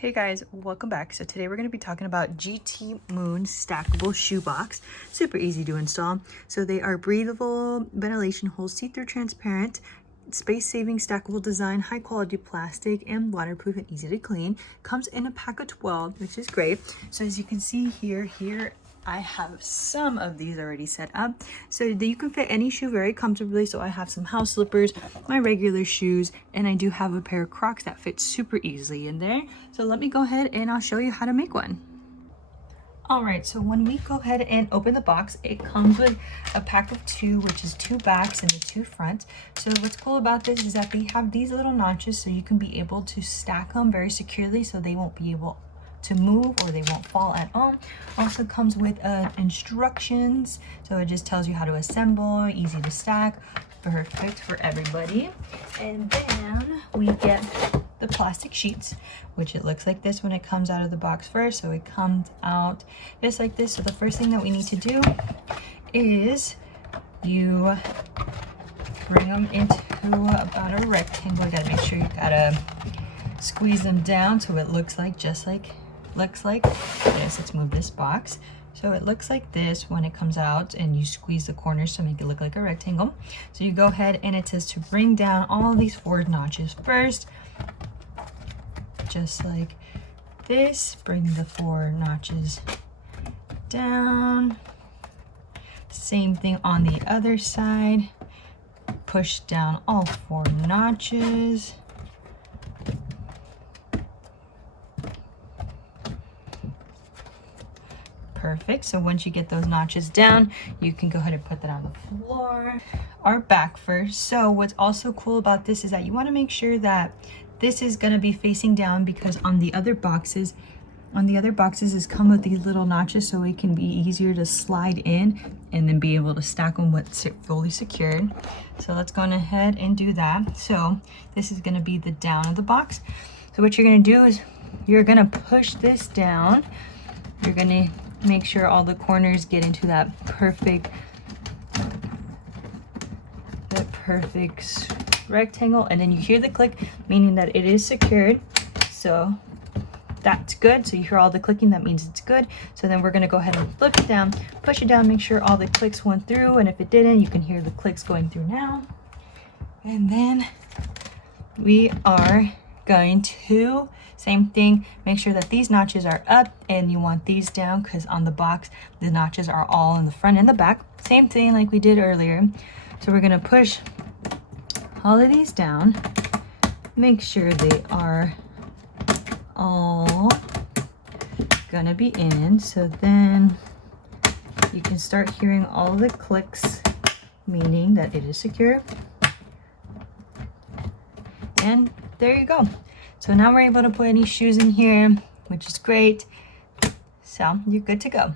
Hey guys, welcome back. So today we're going to be talking about GTMOON stackable shoebox. Super easy to install. So they are breathable, ventilation holes, see-through transparent, space-saving stackable design, high quality plastic, and waterproof and easy to clean. Comes in a pack of 12, which is great. So as you can see here I have some of these already set up so that you can fit any shoe very comfortably. So I have some house slippers, my regular shoes, and I do have a pair of Crocs that fit super easily in there. So let me go ahead and I'll show you how to make one. All right, so when we go ahead and open the box, it comes with a pack of 2, which is 2 backs and the 2 fronts. So what's cool about this is that they have these little notches so you can be able to stack them very securely so they won't be able to move or they won't fall at all. Also comes with instructions, so it just tells you how to assemble, easy to stack, perfect for everybody. And then we get the plastic sheets, which it looks like this when it comes out of the box first. So it comes out just like this. So the first thing that we need to do is you bring them into about a rectangle. You gotta make sure you gotta squeeze them down so it looks like this. Let's move this box. So it looks like this when it comes out, and you squeeze the corners to make it look like a rectangle. So you go ahead and it says to bring down all these 4 notches first, just like this. Bring the 4 notches down. Same thing on the other side. Push down all 4 notches. Perfect. So once you get those notches down, you can go ahead and put that on the floor. Our back first. So what's also cool about this is that you want to make sure that this is going to be facing down, because on the other boxes is come with these little notches so it can be easier to slide in and then be able to stack them with fully secured. So let's go on ahead and do that. So this is going to be the down of the box. So what you're going to do is you're going to push this down. You're going to make sure all the corners get into that perfect rectangle, and then you hear the click, meaning that it is secured. So that's good. So you hear all the clicking, that means it's good. So then we're going to go ahead and flip it down, push it down, make sure all the clicks went through, and if it didn't, you can hear the clicks going through now. And then we are going to same thing, make sure that these notches are up, and you want these down because on the box the notches are all in the front and the back. Same thing like we did earlier. So we're going to push all of these down, make sure they are all gonna be in, so then you can start hearing all the clicks, meaning that it is secure. And there you go. So now we're able to put any shoes in here, which is great. So you're good to go.